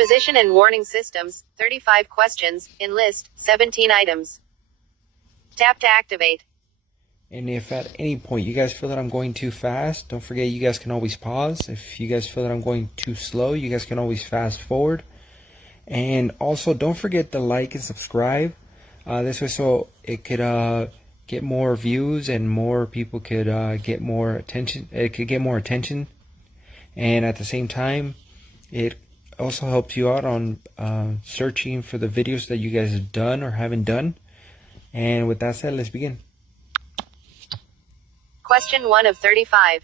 Position and warning systems, 35 questions, in list, 17 items. Tap to activate. And if at any point you guys feel that I'm going too fast, don't forget you guys can always pause. If you guys feel that I'm going too slow, you guys can always fast forward. And also don't forget to like and subscribe. This way so it could get more views and more people could get more attention. It could get more attention. And at the same time, it also helps you out on searching for the videos that you guys have done or haven't done. And with that said, let's begin. Question 1 of 35.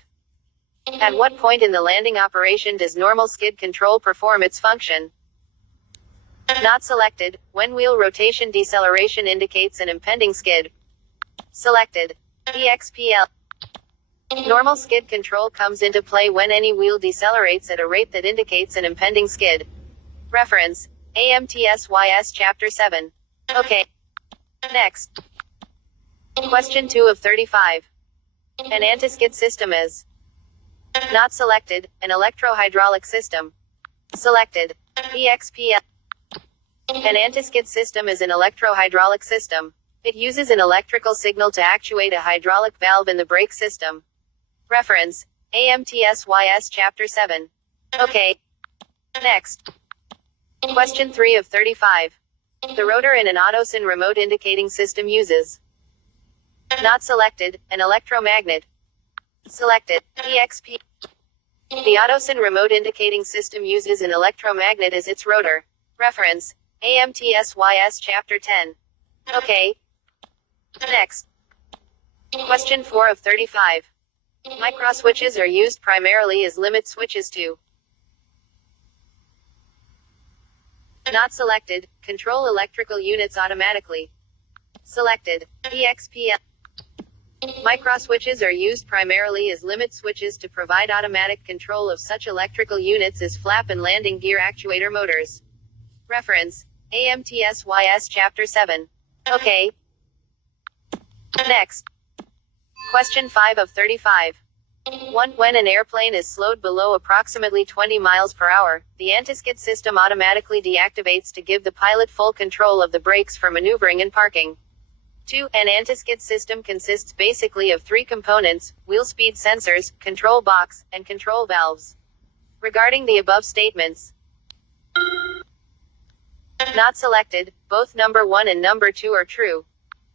At what point in the landing operation does normal skid control perform its function? Not selected. When wheel rotation deceleration indicates an impending skid. Selected. EXPL. Normal skid control comes into play when any wheel decelerates at a rate that indicates an impending skid. Reference: AMTSYS Chapter 7. Okay. Next. Question 2 of 35. An anti-skid system is not selected. An electro-hydraulic system. Selected. EXPL. An anti-skid system is an electro-hydraulic system. It uses an electrical signal to actuate a hydraulic valve in the brake system. Reference: AMTSYS Chapter 7. Okay. Next. Question 3 of 35. The rotor in an Autoson remote indicating system uses not selected. An electromagnet. Selected. EXP. The Autoson remote indicating system uses an electromagnet as its rotor. Reference: AMTSYS Chapter 10. Okay. Next. Question 4 of 35. Microswitches are used primarily as limit switches to not selected. Control electrical units automatically. Selected. EXPL. Microswitches are used primarily as limit switches to provide automatic control of such electrical units as flap and landing gear actuator motors. Reference: AMTSYS Chapter 7. Okay. Next. Question 5 of 35. 1. When an airplane is slowed below approximately 20 miles per hour, the anti-skid system automatically deactivates to give the pilot full control of the brakes for maneuvering and parking. 2. An anti-skid system consists basically of 3 components: wheel speed sensors, control box, and control valves. Regarding the above statements, not selected. Both number 1 and number 2 are true.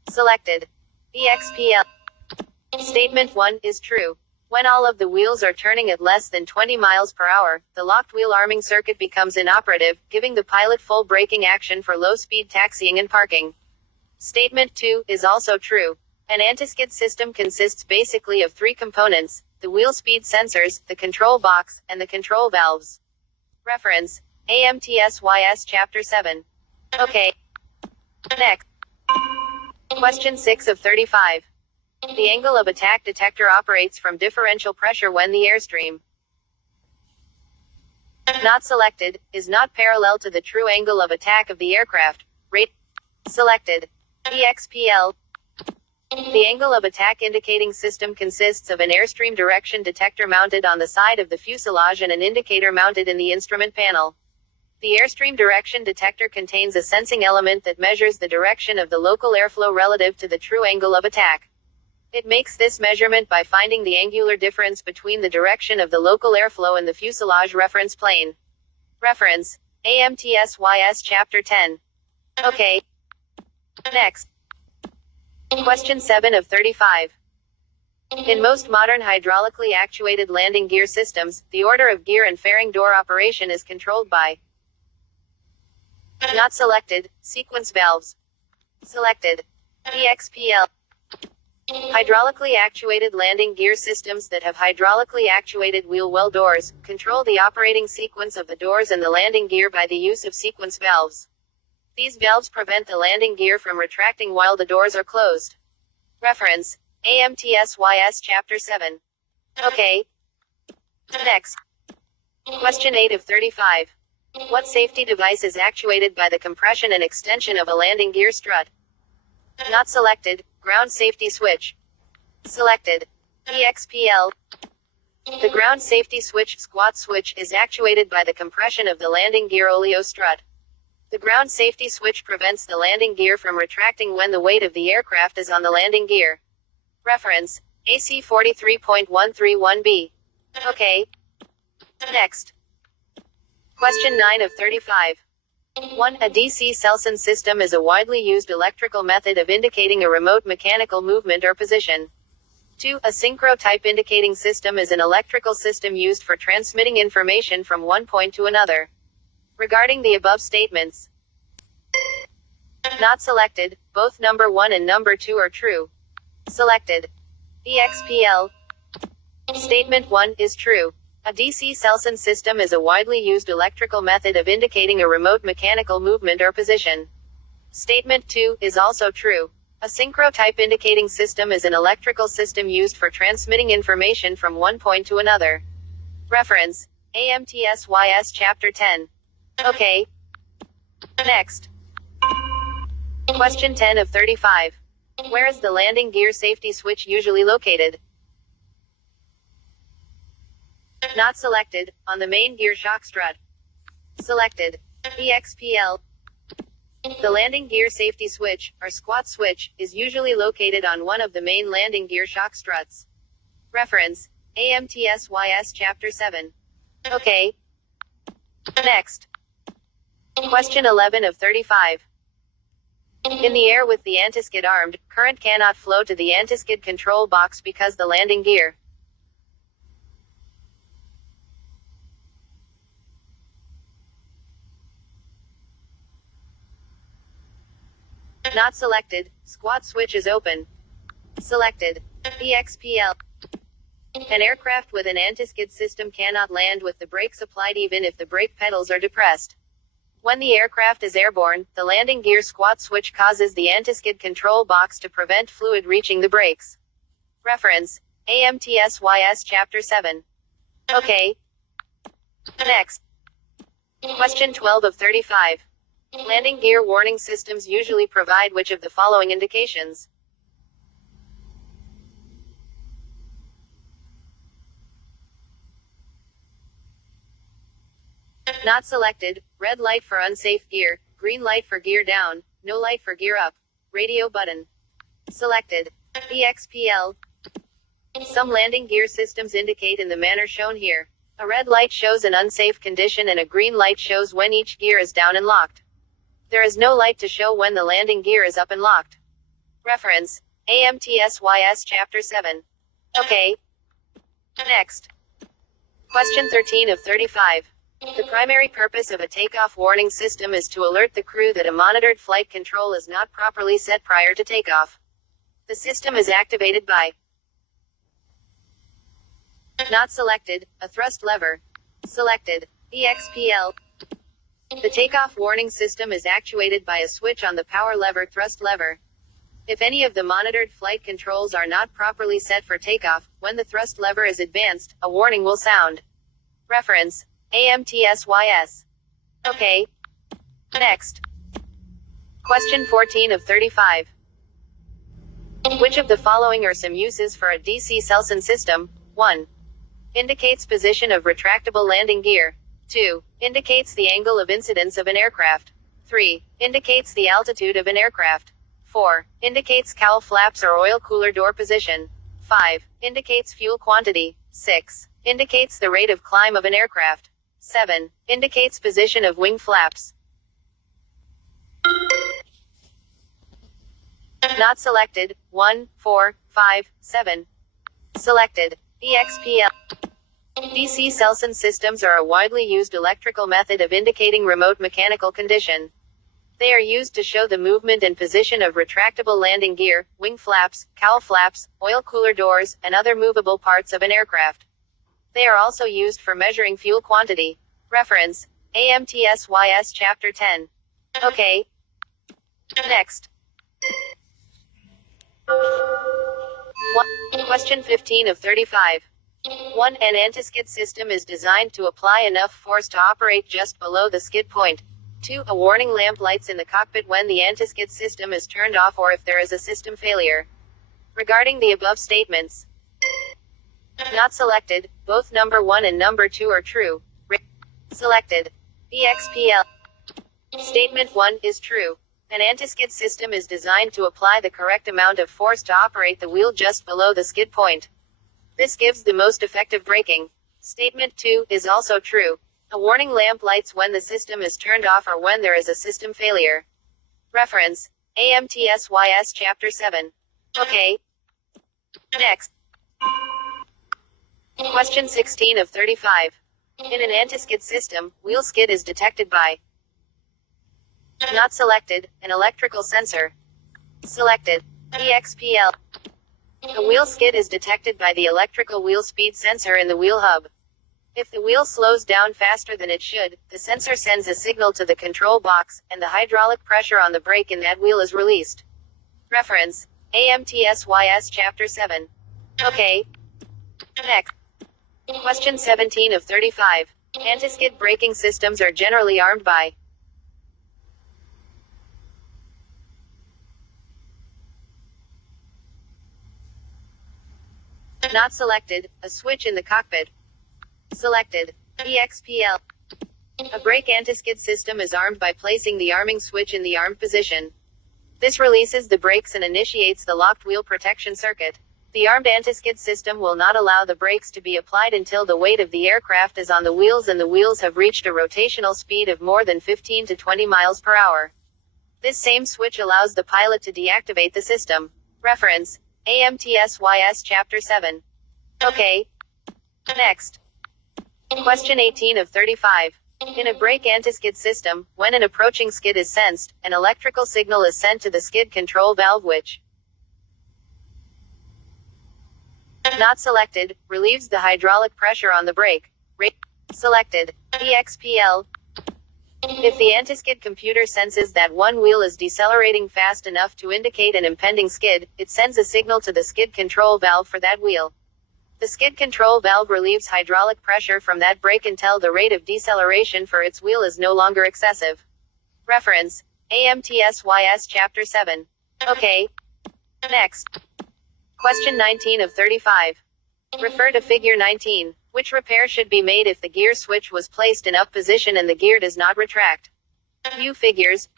Selected. EXPL. Statement 1 is true. When all of the wheels are turning at less than 20 miles per hour, the locked wheel arming circuit becomes inoperative, giving the pilot full braking action for low-speed taxiing and parking. Statement 2 is also true. An anti-skid system consists basically of 3 components: the wheel speed sensors, the control box, and the control valves. Reference: AMTSYS Chapter 7. Okay. Next. Question 6 of 35. The angle of attack detector operates from differential pressure when the airstream not selected is not parallel to the true angle of attack of the aircraft. Rate selected. EXPL. The angle of attack indicating system consists of an airstream direction detector mounted on the side of the fuselage and an indicator mounted in the instrument panel. The airstream direction detector contains a sensing element that measures the direction of the local airflow relative to the true angle of attack. It makes this measurement by finding the angular difference between the direction of the local airflow and the fuselage reference plane. Reference: AMTSYS Chapter 10. Okay. Next. Question 7 of 35. In most modern hydraulically actuated landing gear systems, the order of gear and fairing door operation is controlled by not selected. Sequence valves. Selected. EXPL. Hydraulically actuated landing gear systems that have hydraulically actuated wheel well doors control the operating sequence of the doors and the landing gear by the use of sequence valves. These valves prevent the landing gear from retracting while the doors are closed. Reference: AMTSYS Chapter 7. Okay. Next. Question 8 of 35. What safety device is actuated by the compression and extension of a landing gear strut? Not selected. Ground safety switch. Selected. EXPL. The ground safety switch, squat switch, is actuated by the compression of the landing gear oleo strut. The ground safety switch prevents the landing gear from retracting when the weight of the aircraft is on the landing gear. Reference: AC 43.131b. Okay. Next. Question 9 of 35. 1. A DC Selson system is a widely used electrical method of indicating a remote mechanical movement or position. 2. A synchro type indicating system is an electrical system used for transmitting information from one point to another. Regarding the above statements, not selected, both number 1 and number 2 are true. Selected. EXPL. Statement 1 is true. A DC Selson system is a widely used electrical method of indicating a remote mechanical movement or position. Statement 2 is also true. A synchro type indicating system is an electrical system used for transmitting information from one point to another. Reference: AMTSYS Chapter 10. Okay. Next. Question 10 of 35. Where is the landing gear safety switch usually located? Not selected, on the main gear shock strut. Selected. EXPL. The landing gear safety switch, or squat switch, is usually located on one of the main landing gear shock struts. Reference: AMTSYS Chapter 7. Okay. Next. Question 11 of 35. In the air with the anti-skid armed, current cannot flow to the anti-skid control box because the landing gear. Not selected, squat switch is open. Selected. EXPL. An aircraft with an anti-skid system cannot land with the brakes applied even if the brake pedals are depressed. When the aircraft is airborne, the landing gear squat switch causes the anti-skid control box to prevent fluid reaching the brakes. Reference: AMTSYS Chapter 7. Okay. Next. Question 12 of 35. Landing gear warning systems usually provide which of the following indications? Not selected, red light for unsafe gear, green light for gear down, no light for gear up. Radio button. Selected. EXPL. Some landing gear systems indicate in the manner shown here. A red light shows an unsafe condition and a green light shows when each gear is down and locked. There is no light to show when the landing gear is up and locked. Reference: AMTSYS Chapter 7. Okay. Next. Question 13 of 35. The primary purpose of a takeoff warning system is to alert the crew that a monitored flight control is not properly set prior to takeoff. The system is activated by not selected, a thrust lever. Selected. EXPL. The takeoff warning system is actuated by a switch on the power lever thrust lever. If any of the monitored flight controls are not properly set for takeoff, when the thrust lever is advanced, a warning will sound. Reference: AMTSYS. Okay. Next. Question 14 of 35. Which of the following are some uses for a DC Selson system? 1. Indicates position of retractable landing gear. 2. Indicates the angle of incidence of an aircraft. 3. Indicates the altitude of an aircraft. 4. Indicates cowl flaps or oil cooler door position. 5. Indicates fuel quantity. 6. Indicates the rate of climb of an aircraft. 7. Indicates position of wing flaps. Not selected. 1, 4, 5, 7. Selected. EXPL. DC Selson systems are a widely used electrical method of indicating remote mechanical condition. They are used to show the movement and position of retractable landing gear, wing flaps, cowl flaps, oil cooler doors, and other movable parts of an aircraft. They are also used for measuring fuel quantity. Reference: AMTSYS Chapter 10. Okay. Next. 1. Question 15 of 35. 1. An anti-skid system is designed to apply enough force to operate just below the skid point. 2. A warning lamp lights in the cockpit when the anti-skid system is turned off or if there is a system failure. Regarding the above statements, Not selected. Both number 1 and number 2 are true. Selected. EXPL. Statement 1 is true. An anti-skid system is designed to apply the correct amount of force to operate the wheel just below the skid point. This gives the most effective braking. Statement 2 is also true. A warning lamp lights when the system is turned off or when there is a system failure. Reference: AMTSYS Chapter 7. Okay. Next. Question 16 of 35. In an anti-skid system, wheel skid is detected by. Not selected, an electrical sensor. Selected. EXPL. A wheel skid is detected by the electrical wheel speed sensor in the wheel hub. If the wheel slows down faster than it should, the sensor sends a signal to the control box, and the hydraulic pressure on the brake in that wheel is released. Reference: AMTSYS Chapter 7. Okay. Next. Question 17 of 35. Anti-skid braking systems are generally armed by. Not selected, a switch in the cockpit. Selected. EXPL. A brake anti-skid system is armed by placing the arming switch in the armed position. This releases the brakes and initiates the locked wheel protection circuit. The armed anti-skid system will not allow the brakes to be applied until the weight of the aircraft is on the wheels and the wheels have reached a rotational speed of more than 15 to 20 miles per hour. This same switch allows the pilot to deactivate the system. Reference: AMTSYS Chapter 7. Okay. Next. Question 18 of 35. In a brake anti-skid system, when an approaching skid is sensed, an electrical signal is sent to the skid control valve which. Not selected, relieves the hydraulic pressure on the brake. Selected. EXPL. If the anti-skid computer senses that one wheel is decelerating fast enough to indicate an impending skid, it sends a signal to the skid control valve for that wheel. The skid control valve relieves hydraulic pressure from that brake until the rate of deceleration for its wheel is no longer excessive. Reference: AMTSYS Chapter 7. Okay. Next. Question 19 of 35. Refer to Figure 19. Which repair should be made if the gear switch was placed in up position and the gear does not retract? View figures.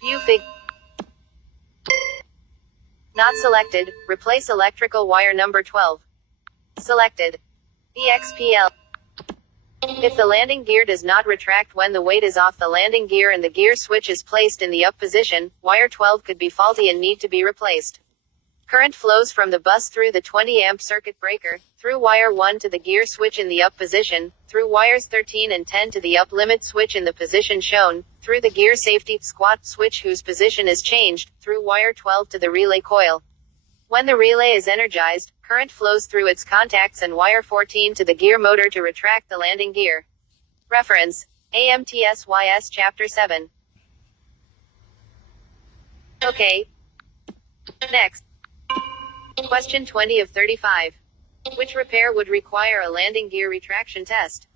View fig. Not selected, replace electrical wire number 12. Selected. EXPL. If the landing gear does not retract when the weight is off the landing gear and the gear switch is placed in the up position, wire 12 could be faulty and need to be replaced. Current flows from the bus through the 20 amp circuit breaker, through wire 1 to the gear switch in the up position, through wires 13 and 10 to the up limit switch in the position shown, through the gear safety squat switch whose position is changed, through wire 12 to the relay coil. When the relay is energized, current flows through its contacts and wire 14 to the gear motor to retract the landing gear. Reference: AMTSYS Chapter 7. Okay. Next. Question 20 of 35. Which repair would require a landing gear retraction test?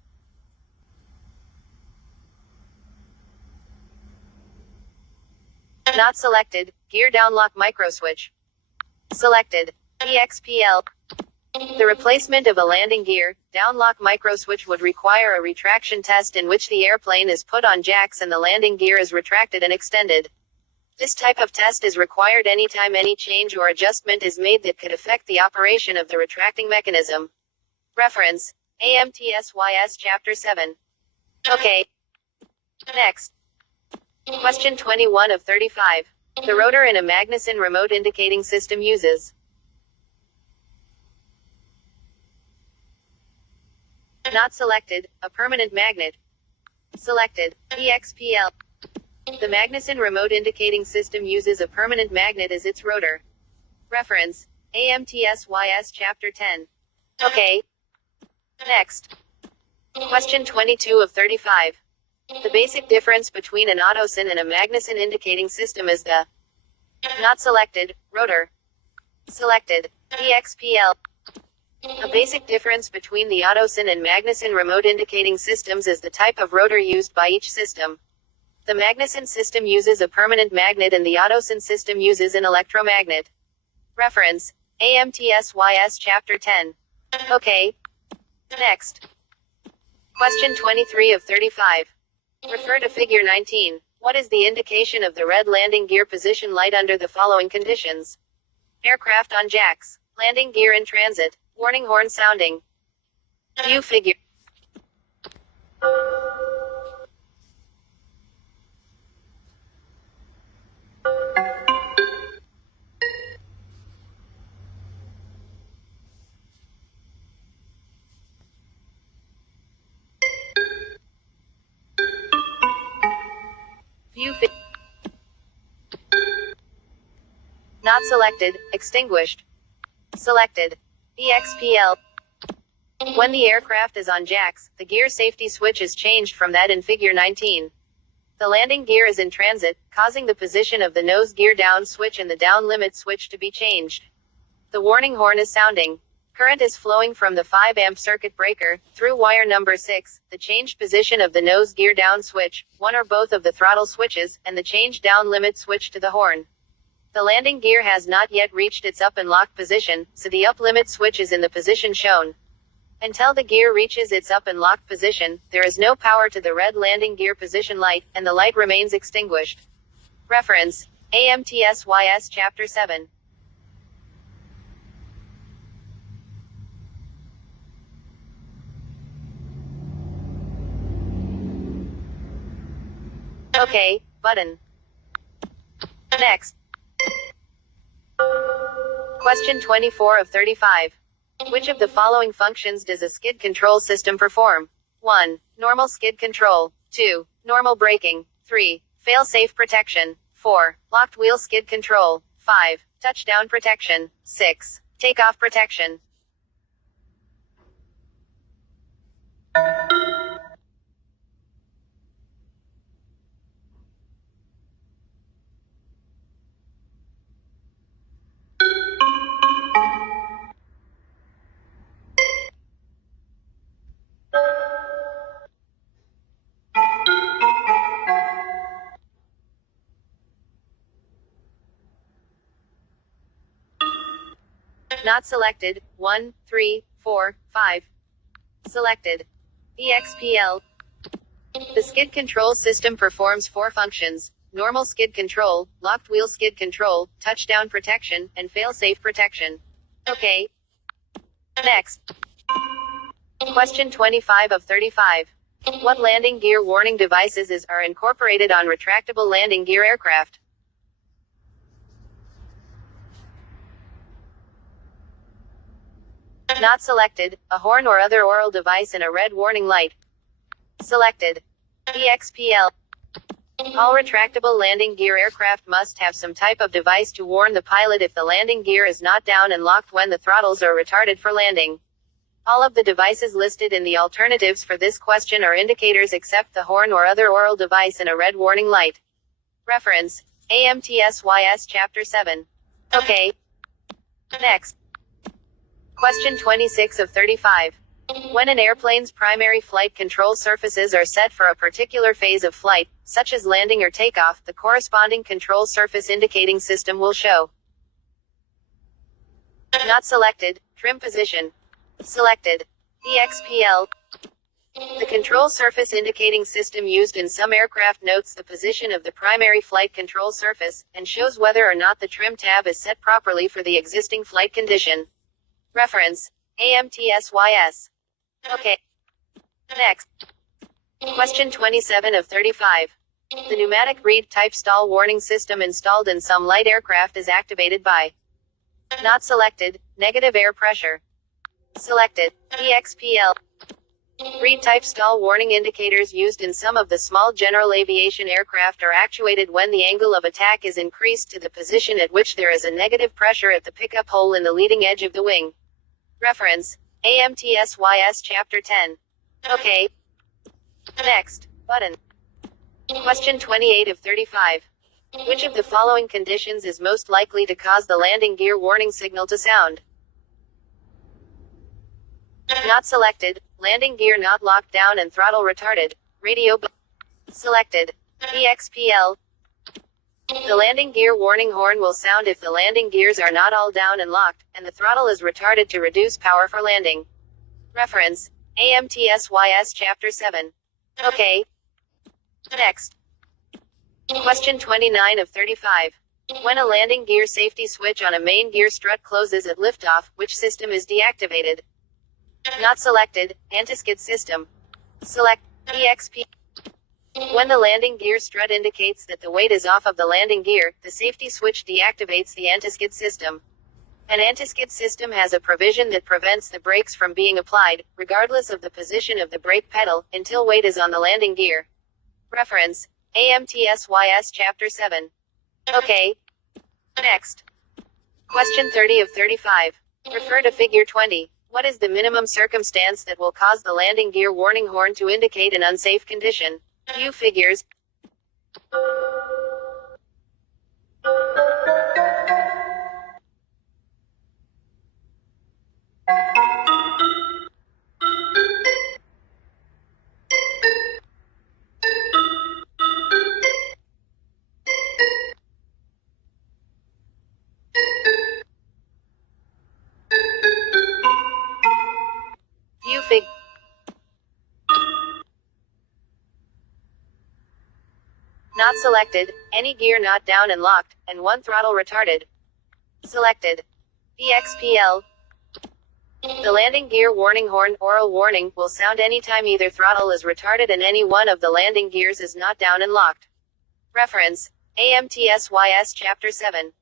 Not selected, gear downlock microswitch. Selected. EXPL. The replacement of a landing gear, downlock microswitch would require a retraction test in which the airplane is put on jacks and the landing gear is retracted and extended. This type of test is required anytime any change or adjustment is made that could affect the operation of the retracting mechanism. Reference: AMTSYS Chapter 7. Okay. Next. Question 21 of 35. The rotor in a Magnuson remote indicating system uses. Not selected, a permanent magnet. Selected. EXPL. The Magnuson remote indicating system uses a permanent magnet as its rotor. Reference: AMTSYS Chapter 10. Okay. Next. Question 22 of 35. The basic difference between an autosyn and a Magnuson indicating system is the not selected, rotor. Selected. EXPL. A basic difference between the autosyn and Magnuson remote indicating systems is the type of rotor used by each system. The Magnuson system uses a permanent magnet and the autosyn system uses an electromagnet. Reference: AMTSYS Chapter 10. Okay. Next. Question 23 of 35. Refer to Figure 19. What is the indication of the red landing gear position light under the following conditions? Aircraft on jacks. Landing gear in transit. Warning horn sounding. View figure. View figure. Not selected. Extinguished. Selected. EXPL. When the aircraft is on jacks, the gear safety switch is changed from that in Figure 19. The landing gear is in transit, causing the position of the nose gear down switch and the down limit switch to be changed. The warning horn is sounding. Current is flowing from the 5 amp circuit breaker, through wire number 6, the changed position of the nose gear down switch, one or both of the throttle switches, and the changed down limit switch to the horn. The landing gear has not yet reached its up and lock position, so the up limit switch is in the position shown. Until the gear reaches its up and lock position, there is no power to the red landing gear position light, and the light remains extinguished. Reference: AMTSYS Chapter 7. Okay, button. Next. Question 24 of 35. Which of the following functions does a skid control system perform? 1. Normal skid control. 2. Normal braking. 3. Fail-safe protection. 4. Locked wheel skid control. 5. Touchdown protection. 6. Takeoff protection. Not selected. 1, 3, 4, 5. Selected. EXPL. The skid control system performs 4 functions: normal skid control, locked wheel skid control, touchdown protection, and fail-safe protection. Okay. Next. Question 25 of 35. What landing gear warning devices are incorporated on retractable landing gear aircraft? Not selected. A horn or other oral device and a red warning light. Selected. EXPL. All retractable landing gear aircraft must have some type of device to warn the pilot if the landing gear is not down and locked when the throttles are retarded for landing. All of the devices listed in the alternatives for this question are indicators except the horn or other oral device and a red warning light. Reference: AMTSYS Chapter 7. Okay. Next. Question 26 of 35. When an airplane's primary flight control surfaces are set for a particular phase of flight, such as landing or takeoff, the corresponding control surface indicating system will show. Not selected. Trim position. Selected. EXPL. The control surface indicating system used in some aircraft notes the position of the primary flight control surface, and shows whether or not the trim tab is set properly for the existing flight condition. Reference: AMTSYS. Okay. Next. Question 27 of 35. The pneumatic reed type stall warning system installed in some light aircraft is activated by. Not selected. Negative air pressure. Selected. EXPL. Reed type stall warning indicators used in some of the small general aviation aircraft are actuated when the angle of attack is increased to the position at which there is a negative pressure at the pickup hole in the leading edge of the wing. Reference: AMTSYS Chapter 10. Okay. Next. Button. Question 28 of 35. Which of the following conditions is most likely to cause the landing gear warning signal to sound? Not selected. Landing gear not locked down and throttle retarded. Radio selected. EXPL. The landing gear warning horn will sound if the landing gears are not all down and locked, and the throttle is retarded to reduce power for landing. Reference. AMTSYS Chapter 7. Okay. Next. Question 29 of 35. When a landing gear safety switch on a main gear strut closes at liftoff, which system is deactivated? Not selected. Anti-skid system. Select EXP. When the landing gear strut indicates that the weight is off of the landing gear, the safety switch deactivates the anti-skid system. An anti-skid system has a provision that prevents the brakes from being applied, regardless of the position of the brake pedal, until weight is on the landing gear. Reference. AMTSYS Chapter 7. Okay. Next. Question 30 of 35. Refer to Figure 20. What is the minimum circumstance that will cause the landing gear warning horn to indicate an unsafe condition? View figures. View fig. Not selected. Any gear not down and locked, and one throttle retarded. Selected. EXPL. The landing gear warning horn, oral warning, will sound anytime either throttle is retarded and any one of the landing gears is not down and locked. Reference. AMTSYS Chapter 7.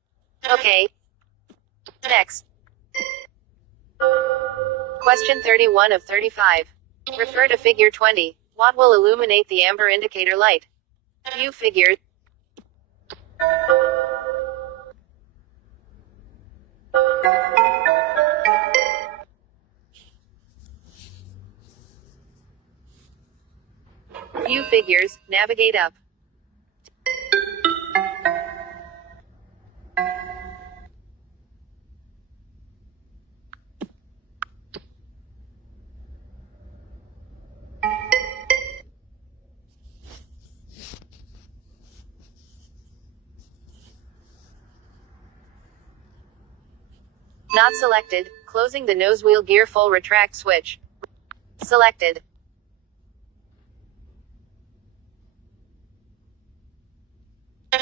Okay. Next. Question 31 of 35. Refer to Figure 20. What will illuminate the amber indicator light? View figure. View figures, navigate up. Not selected. Closing the nose wheel gear full retract switch. Selected.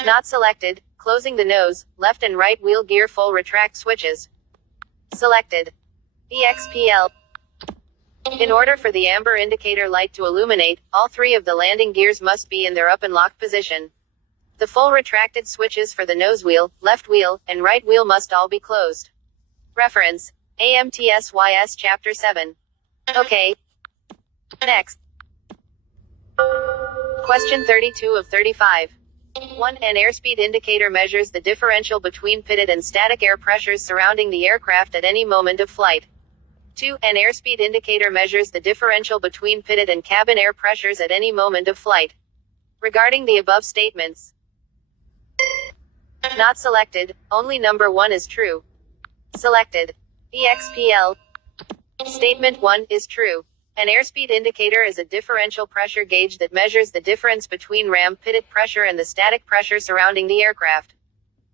Not selected. Closing the nose, left and right wheel gear full retract switches. Selected. EXPL. In order for the amber indicator light to illuminate, all three of the landing gears must be in their up and lock position. The full retracted switches for the nose wheel, left wheel, and right wheel must all be closed. Reference. AMTSYS Chapter 7. Okay. Next. Question 32 of 35. 1. An airspeed indicator measures the differential between pitted and static air pressures surrounding the aircraft at any moment of flight. 2. An airspeed indicator measures the differential between pitted and cabin air pressures at any moment of flight. Regarding the above statements. Not selected. Only number 1 is true. Selected. EXPL. Statement 1 is true. An airspeed indicator is a differential pressure gauge that measures the difference between ram pitted pressure and the static pressure surrounding the aircraft.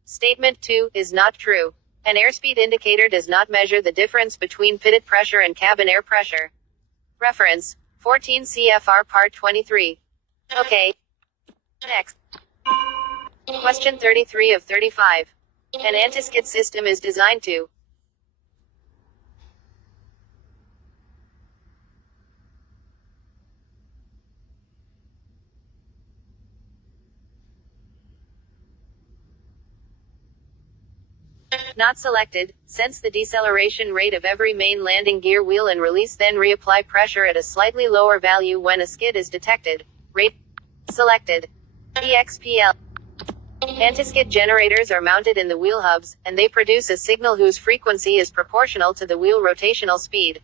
Statement 2 is not true. An airspeed indicator does not measure the difference between pitted pressure and cabin air pressure. Reference. 14 CFR Part 23. Okay. Next. Question 33 of 35. An anti-skid system is designed to not selected, sense the deceleration rate of every main landing gear wheel and release, then reapply pressure at a slightly lower value when a skid is detected. Rate selected. EXPL. Anti-skid generators are mounted in the wheel hubs, and they produce a signal whose frequency is proportional to the wheel rotational speed.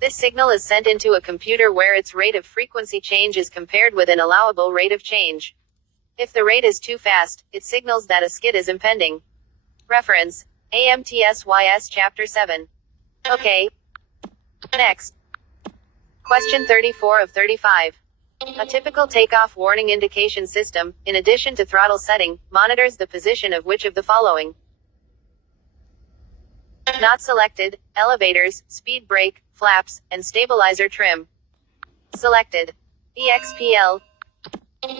This signal is sent into a computer where its rate of frequency change is compared with an allowable rate of change. If the rate is too fast, it signals that a skid is impending. Reference: AMTSYS Chapter 7. Okay. Next. Question 34 of 35. A typical takeoff warning indication system, in addition to throttle setting, monitors the position of which of the following? Not selected: elevators, speed brake, flaps, and stabilizer trim. Selected. EXPL.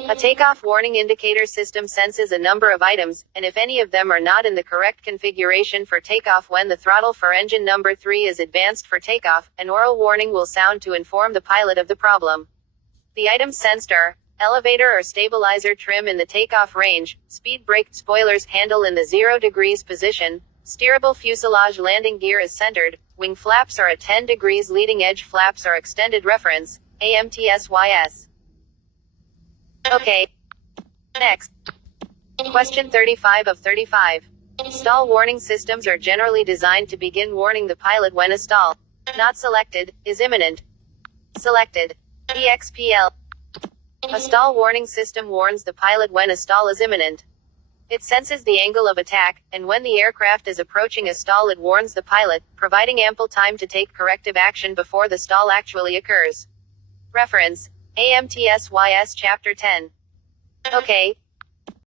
A takeoff warning indicator system senses a number of items, and if any of them are not in the correct configuration for takeoff when the throttle for engine number 3 is advanced for takeoff, an oral warning will sound to inform the pilot of the problem. The items sensed are elevator or stabilizer trim in the takeoff range, speed brake spoilers handle in the 0 degrees position, steerable fuselage landing gear is centered, wing flaps are at 10 degrees, leading edge flaps are extended. Reference: AMTSYS. Okay. Next. Question 35 of 35. Stall warning systems are generally designed to begin warning the pilot when a stall, not selected, is imminent. Selected. EXPL. A stall warning system warns the pilot when a stall is imminent. It senses the angle of attack, and when the aircraft is approaching a stall, it warns the pilot, providing ample time to take corrective action before the stall actually occurs. Reference: AMTSYS Chapter 10. Okay.